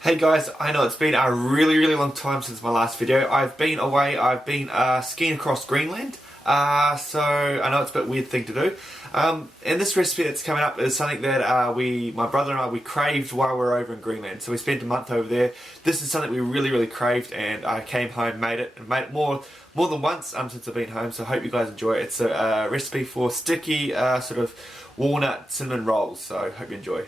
Hey guys, I know it's been a really long time since my last video. I've been away, I've been skiing across Greenland, so I know it's a bit weird thing to do. And this recipe that's coming up is something that my brother and I, we craved while we were over in Greenland. So we spent a month over there. This is something we really craved, and I came home, made it, and made it more than once since I've been home. So I hope you guys enjoy it. It's a recipe for sticky sort of walnut cinnamon rolls. So hope you enjoy.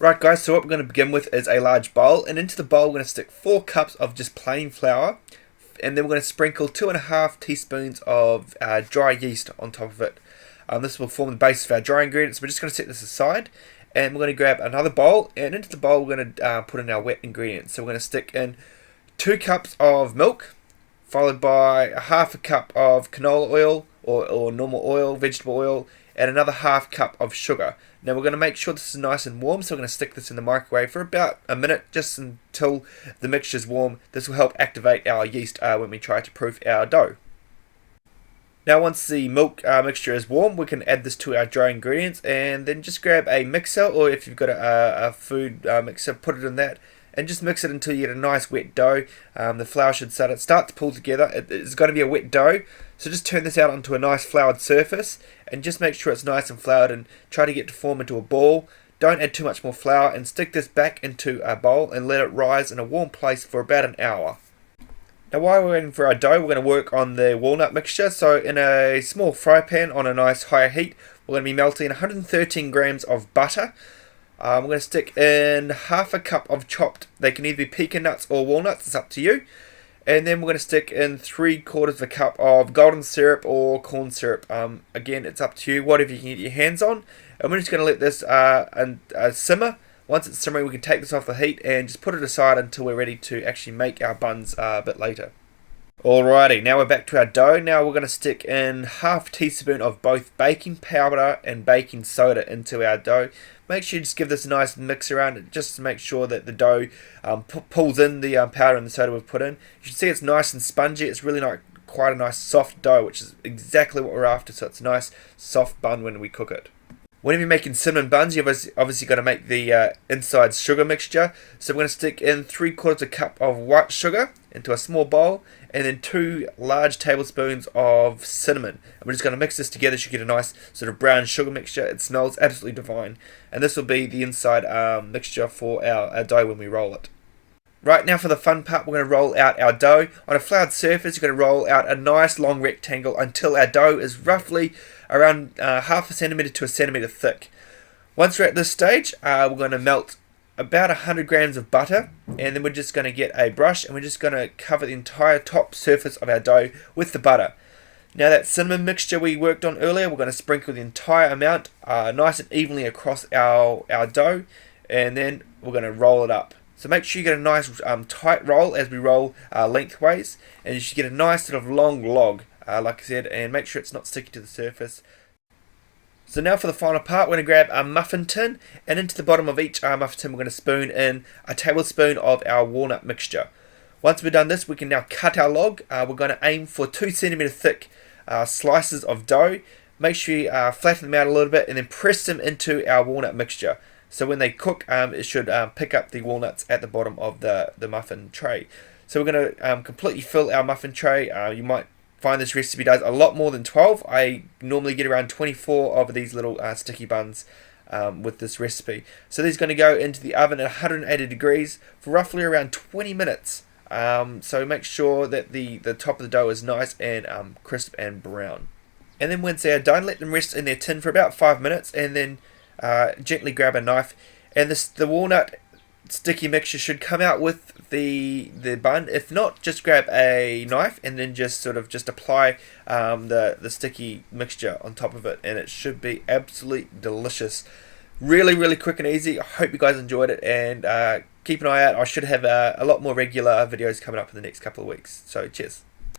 Right guys, so what we're going to begin with is a large bowl, and into the bowl we're going to stick 4 cups of just plain flour, and then we're going to sprinkle 2.5 teaspoons of dry yeast on top of it. This will form the base of our dry ingredients. We're just going to set this aside, and we're going to grab another bowl, and into the bowl we're going to put in our wet ingredients. So we're going to stick in 2 cups of milk, followed by a half a cup of canola oil, or normal oil, vegetable oil, and another half cup of sugar. Now we're going to make sure this is nice and warm, so we're going to stick this in the microwave for about a minute, just until the mixture is warm. This will help activate our yeast when we try to proof our dough. Now once the milk mixture is warm, we can add this to our dry ingredients, and then just grab a mixer, or if you've got a food mixer, put it in that, and just mix it until you get a nice wet dough. The flour should start to pull together. It's got to be a wet dough, so just turn this out onto a nice floured surface, and just make sure it's nice and floured, and try to get to form into a ball. Don't add too much more flour, and stick this back into a bowl and let it rise in a warm place for about an hour. Now while we're waiting for our dough, we're going to work on the walnut mixture. So in a small fry pan on a nice high heat, we're going to be melting 113 grams of butter. We're going to stick in half a cup of chopped, they can either be pecan nuts or walnuts, it's up to you. And then we're going to stick in 3/4 of a cup of golden syrup or corn syrup. Again, it's up to you, whatever you can get your hands on. And we're just going to let this simmer. Once it's simmering, we can take this off the heat and just put it aside until we're ready to actually make our buns a bit later. Alrighty, now we're back to our dough. Now we're going to stick in half a teaspoon of both baking powder and baking soda into our dough. Make sure you just give this a nice mix around, just to make sure that the dough pulls in the powder and the soda we've put in. You can see it's nice and spongy. It's really quite a nice soft dough, which is exactly what we're after. So it's a nice soft bun when we cook it. Whenever you're making cinnamon buns, you've obviously got to make the inside sugar mixture. So we're going to stick in 3/4 a cup of white sugar into a small bowl, and then 2 large tablespoons of cinnamon. And we're just going to mix this together so you get a nice sort of brown sugar mixture. It smells absolutely divine. And this will be the inside mixture for our dough when we roll it. Right, now for the fun part, we're going to roll out our dough. On a floured surface, you're going to roll out a nice long rectangle until our dough is roughly around half a centimetre to a centimetre thick. Once we're at this stage, we're going to melt about 100 grams of butter, and then we're just going to get a brush and we're just going to cover the entire top surface of our dough with the butter. Now that cinnamon mixture we worked on earlier, we're going to sprinkle the entire amount nice and evenly across our dough, and then we're going to roll it up. So make sure you get a nice tight roll as we roll lengthways, and you should get a nice sort of long log, like I said, and make sure it's not sticking to the surface. So now for the final part, we're going to grab a muffin tin, and into the bottom of each muffin tin we're going to spoon in a tablespoon of our walnut mixture. Once we've done this, we can now cut our log. We're going to aim for 2 centimetre thick slices of dough. Make sure you flatten them out a little bit, and then press them into our walnut mixture. So when they cook, it should pick up the walnuts at the bottom of the muffin tray. So we're going to completely fill our muffin tray. You might find this recipe does a lot more than 12. I normally get around 24 of these little sticky buns with this recipe. So these are going to go into the oven at 180 degrees for roughly around 20 minutes. So make sure that the top of the dough is nice and crisp and brown. And then once they're done, let them rest in their tin for about 5 minutes, and then gently grab a knife, and the walnut sticky mixture should come out with the bun. If not, just grab a knife and then just apply the sticky mixture on top of it, and it should be absolutely delicious. Really quick and easy. I hope you guys enjoyed it, and keep an eye out. I should have a lot more regular videos coming up in the next couple of weeks. So cheers.